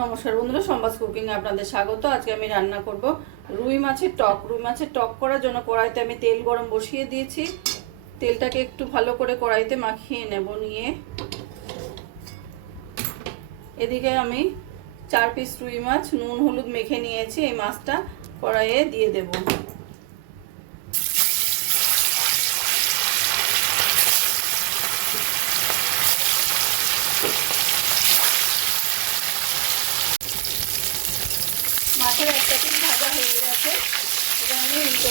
নমস্কার বন্ধুরা সম্বাস কুকিং আপনাদের স্বাগত। আজকে আমি রান্না করব রুই মাছের টক। রুই মাছের টক করার জন্য কড়াইতে আমি তেল গরম বসিয়ে দিয়েছি। তেলটাকে একটু ভালো করে কড়াইতে মাখিয়ে নেব নিয়ে। এদিকে আমি চার পিস রুই মাছ, নুন, হলুদ মেখে নিয়েছি। এই মাছটা কড়াইয়ে দিয়ে দেব। মাছের একটা পিস ভাজা হয়ে গেছে। এটা আমি উল্টে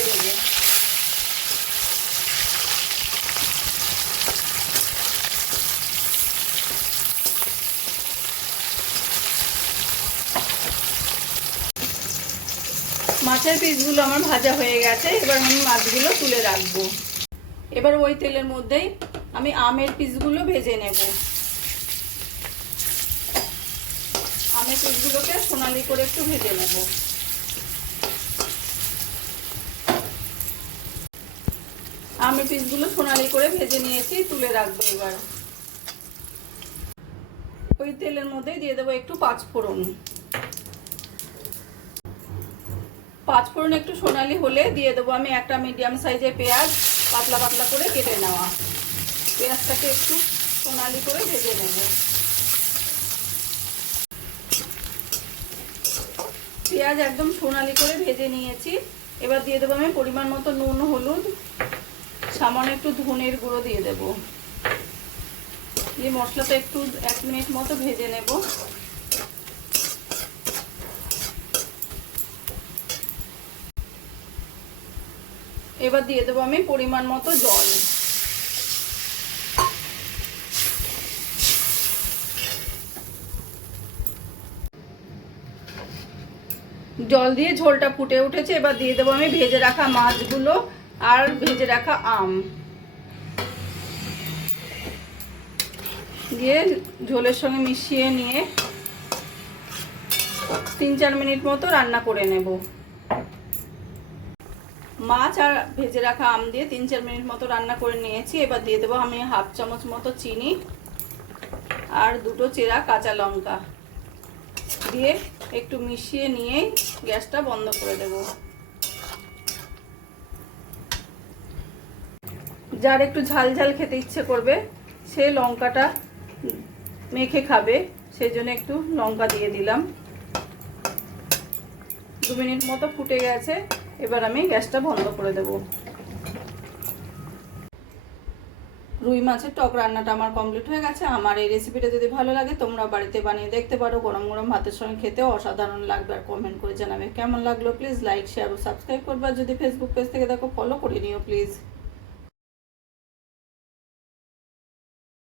মাছের পিসগুলো আমার ভাজা হয়ে গেছে, এবার আমি মাছগুলো তুলে রাখব। এবার ওই তেলের মধ্যেই আমি আমের পিসগুলো ভেজে নেব। আমের পিসগুলোকে সোনালি করে একটু ভেজে নেব। আমি পিসগুলো সোনালি করে ভেজে নিয়েছি, তুলে রাখব এবার। ওই তেলের মধ্যে দিয়ে দেবো একটু পাঁচ ফোড়ন পাঁচ ফোড়ন একটু সোনালি হলে দিয়ে দেবো আমি একটা মিডিয়াম সাইজের পেঁয়াজ, পাতলা পাতলা করে কেটে নেওয়া। পেঁয়াজটাকে একটু সোনালি করে ভেজে নেব। পেঁয়াজ একদম সোনালি করে ভেজে নিয়েছি। এবার দিয়ে দেবো আমি পরিমাণ মতো নুন, হলুদ, সামান্য একটু ধনের গুঁড়ো দিয়ে দেবো। দিয়ে মশলাটা একটু এক মিনিট মতো ভেজে নেব। এবার দিয়ে দেবো আমি পরিমাণ মতো জল। জল দিয়ে ঝোলটা ফুটে উঠেছে, এবার দিয়ে দেবো আমি ভেজে রাখা মাছগুলো আর ভেজে রাখা আম। দিয়ে ঝোলের সঙ্গে মিশিয়ে নিয়ে তিন চার মিনিট মতো রান্না করে নেব। মাছ আর ভেজে রাখা আম দিয়ে তিন চার মিনিট মতো রান্না করে নিয়েছি, এবার দিয়ে দেবো আমি হাফ চামচ মতো চিনি আর দুটো চেরা কাঁচা লঙ্কা। দিয়ে একটু মিশিয়ে নিয়ে গ্যাসটা বন্ধ করে দেব। যার একটু ঝাল ঝাল খেতে ইচ্ছে করবে, সে লঙ্কাটা মেখে খাবে সেই জন্য একটু লঙ্কা দিয়ে দিলাম। দু মিনিট মতো ফুটে গেছে, এবার আমি গ্যাসটা বন্ধ করে দেব। রুই মাছের টক রান্নাটা আমার কমপ্লিট হয়ে গেছে। আমার এই রেসিপিটা যদি ভালো লাগে, তোমরা বাড়িতে বানিয়ে দেখতে পারো। গরম গরম ভাতের সঙ্গে খেতেও অসাধারণ লাগবে। আর কমেন্ট করে জানাবে কেমন লাগল? প্লিজ লাইক শেয়ার ও সাবস্ক্রাইব করবে। যদি ফেসবুক পেজ থেকে দেখো ফলো করে নিও প্লিজ